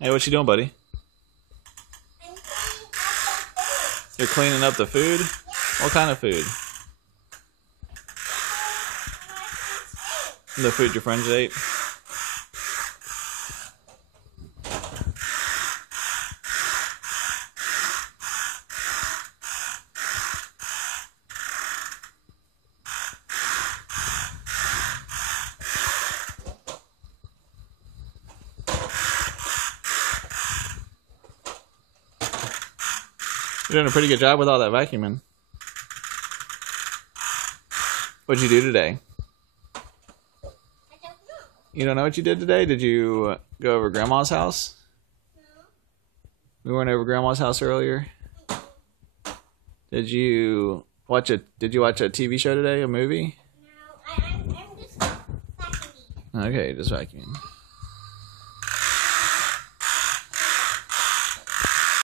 Hey, what you doing, buddy? I'm cleaning up the food. You're cleaning up the food? What kind of food? The food your friends ate? You're doing a pretty good job with all that vacuuming. What'd you do today? I don't know. You don't know what you did today? Did you go over Grandma's house? No. We went over Grandma's house earlier. Did you watch a TV show today? A movie? No, I'm just vacuuming. Okay, just vacuuming.